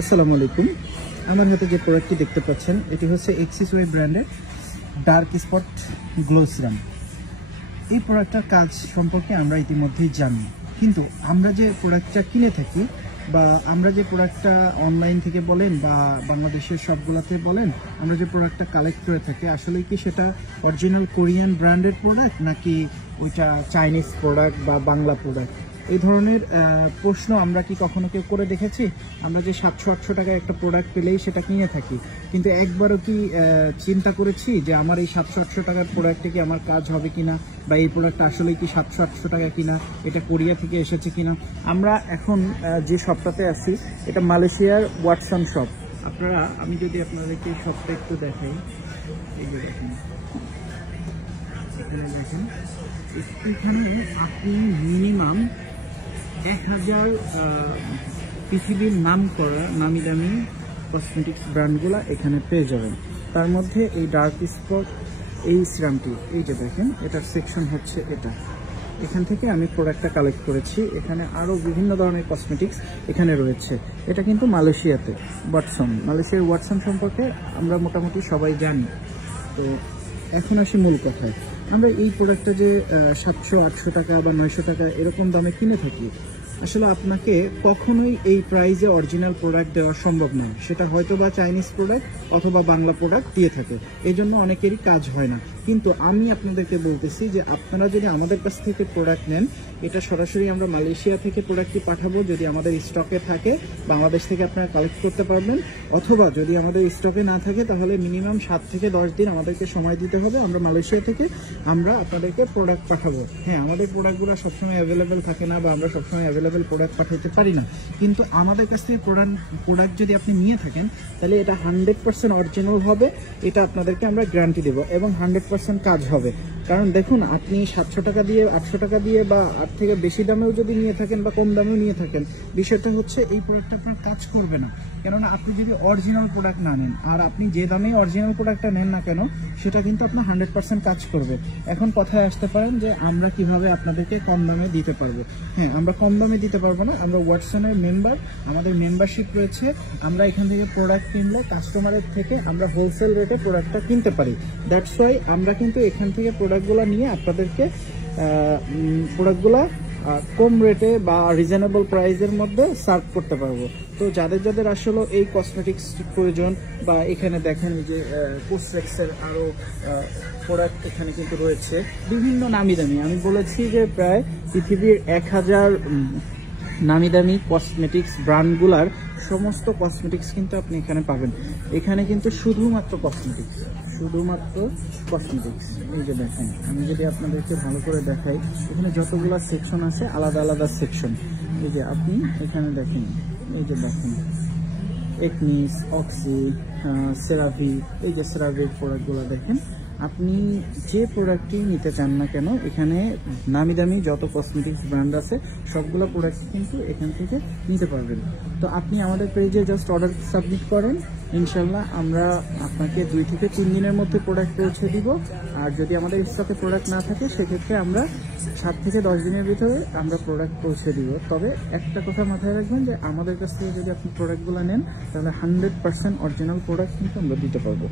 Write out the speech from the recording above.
আসসালামু আলাইকুম। আমার হাতে যে প্রোডাক্টটি দেখতে পাচ্ছেন এটি হচ্ছে এক্সিসওয়াই ব্র্যান্ডের ডার্ক স্পট গ্লো সিরাম। এই প্রোডাক্টটার কাজ সম্পর্কে আমরা ইতিমধ্যেই জানি, কিন্তু আমরা যে প্রোডাক্টটা কিনে থাকি বা আমরা যে প্রোডাক্টটা অনলাইন থেকে বলেন বা বাংলাদেশের সবগুলোতে বলেন, আমরা যে প্রোডাক্টটা কালেক্ট করে থাকি আসলে কি সেটা অরিজিনাল কোরিয়ান ব্র্যান্ডের প্রোডাক্ট নাকি ওইটা চাইনিজ প্রোডাক্ট বা বাংলা প্রোডাক্ট, এই ধরনের প্রশ্ন আমরা কি কখনো কেউ করে দেখেছি? আমরা যে 700-800 টাকায় একটা প্রোডাক্ট পেলেই সেটা কিনে থাকি, কিন্তু একবারও কি চিন্তা করেছি যে আমার এই 700-800 টাকার প্রোডাক্টে কি আমার কাজ হবে কিনা, বা এই প্রোডাক্ট আসলেই কি 700-800 টাকা কিনা, এটা কোরিয়া থেকে এসেছে কিনা। আমরা এখন যে শপটাতে আছি এটা মালয়েশিয়ার ওয়াটসন শপ। আমি যদি আপনাদেরকে শপটা একটু দেখাই, এই যে দেখেন, এখানে দেখেন, এখানে আপনি মিনিমাম 1000 পৃথিবীর নাম করা নামি দামি কসমেটিক্স ব্র্যান্ডগুলো এখানে পেয়ে যাবেন। তার মধ্যে এই ডার্ক স্পট এই সিরামটি, এই যে দেখেন, এটার সেকশন হচ্ছে এটা। এখান থেকে আমি প্রোডাক্টটা কালেক্ট করেছি। এখানে আরও বিভিন্ন ধরনের কসমেটিক্স এখানে রয়েছে। এটা কিন্তু মালয়েশিয়াতে মালয়েশিয়ার ওয়াটসন সম্পর্কে আমরা মোটামুটি সবাই জানি। তো এখন আসি মূল কথায়, আমরা এই প্রোডাক্টটা যে 700-800 টাকা বা 900 টাকা এরকম দামে কিনে থাকি, আসলে আপনাকে কখনোই এই প্রাইজে অরিজিনাল প্রোডাক্ট দেওয়া সম্ভব নয়। সেটা হয়তো বা চাইনিজ প্রোডাক্ট অথবা বাংলা প্রোডাক্ট দিয়ে থাকে, এই জন্য অনেকেরই কাজ হয় না। কিন্তু আমি আপনাদেরকে বলতেছি যে আপনারা যদি আমাদের কাছ থেকে প্রোডাক্ট নেন, এটা সরাসরি আমরা মালয়েশিয়া থেকে প্রোডাক্টটি পাঠাবো। যদি আমাদের স্টকে থাকে বাংলাদেশ থেকে আপনারা কালেক্ট করতে পারবেন, অথবা যদি আমাদের স্টকে না থাকে তাহলে মিনিমাম 7 থেকে 10 দিন আমাদেরকে সময় দিতে হবে। আমরা মালয়েশিয়া থেকে আমরা আপনাদেরকে প্রোডাক্ট পাঠাবো। হ্যাঁ, আমাদের প্রোডাক্টগুলো সবসময় অ্যাভেলেবেল থাকে না, বা আমরা সবসময় অ্যাভেলেবেল প্রোডাক্ট পাঠাতে পারি না, কিন্তু আমাদের কাছ থেকে প্রোডাক্ট যদি আপনি নিয়ে থাকেন তাহলে এটা 100% অরিজিনাল হবে। এটা আপনাদেরকে আমরা গ্যারান্টি দেবো এবং 100% কাজ হবে। কারণ দেখুন, আপনি 700 টাকা দিয়ে, 800 টাকা দিয়ে বা 8 থেকে বেশি দামেও যদি নিয়ে থাকেন বা কম দামেও নিয়ে থাকেন, বিষয়টা হচ্ছে এই প্রোডাক্টটা আপনার কাজ করবে না। কেননা আপনি যদি অরিজিনাল প্রোডাক্ট না নেন, আর আপনি যে দামে অরিজিনাল প্রোডাক্টটা নেন না কেন, সেটা কিন্তু আপনার 100% কাজ করবে। এখন কথায় আসতে পারেন যে আমরা কিভাবে আপনাদেরকে কম দামে দিতে পারবো। হ্যাঁ, আমরা কম দামে দিতে পারবো না। আমরা ওয়াটসনের মেম্বার, আমাদের মেম্বারশিপ রয়েছে। আমরা এখান থেকে প্রোডাক্ট কিনলে কাস্টমারের থেকে আমরা হোলসেল রেটে প্রোডাক্টটা কিনতে পারি। দ্যাটস ওয়াই আমরা কিন্তু এখান থেকে প্রোডাক্টগুলো নিয়ে আপনাদেরকে প্রোডাক্টগুলো কম রেটে বা রিজনেবল প্রাইসের মধ্যে সার্ভ করতে পারবো। তো যাদের যাদের আসলে এই কসমেটিক্স প্রয়োজন, বা এখানে দেখেন যে কোসরেক্সের আরও প্রোডাক্ট এখানে কিন্তু রয়েছে বিভিন্ন নামি দামি। আমি বলেছি যে প্রায় পৃথিবীর 1000 নামি দামি কসমেটিক্স ব্র্যান্ডগুলার সমস্ত কসমেটিক্স কিন্তু আপনি এখানে পাবেন। এখানে কিন্তু শুধুমাত্র কসমেটিক্স। এই যে দেখেন, আমি যদি আপনাদেরকে ভালো করে দেখাই, এখানে যতগুলো সেকশন আছে আলাদা আলাদা সেকশন। এই যে আপনি এখানে দেখেন, এই যে দেখেন একনিস, অক্সি, সেরাভি, এই যে সেরাভির প্রোডাক্টগুলো দেখেন। আপনি যে প্রোডাক্টটি নিতে চান না কেন, এখানে নামি দামি যত কসমেটিক্স ব্র্যান্ড আছে সবগুলো প্রোডাক্ট কিন্তু এখান থেকে নিতে পারবেন। তো আপনি আমাদের পেজে জাস্ট অর্ডার সাবমিট করেন, ইনশাল্লাহ আমরা আপনাকে 2 থেকে 3 দিনের মধ্যে প্রোডাক্ট পৌঁছে দিব। আর যদি আমাদের স্টকে প্রোডাক্ট না থাকে সেক্ষেত্রে আমরা 7 থেকে 10 দিনের ভিতরে আমরা প্রোডাক্ট পৌঁছে দিব। তবে একটা কথা মাথায় রাখবেন যে আমাদের কাছ থেকে যদি আপনি প্রোডাক্টগুলো নেন তাহলে 100% অরিজিনাল প্রোডাক্ট কিন্তু আমরা দিতে পারবো।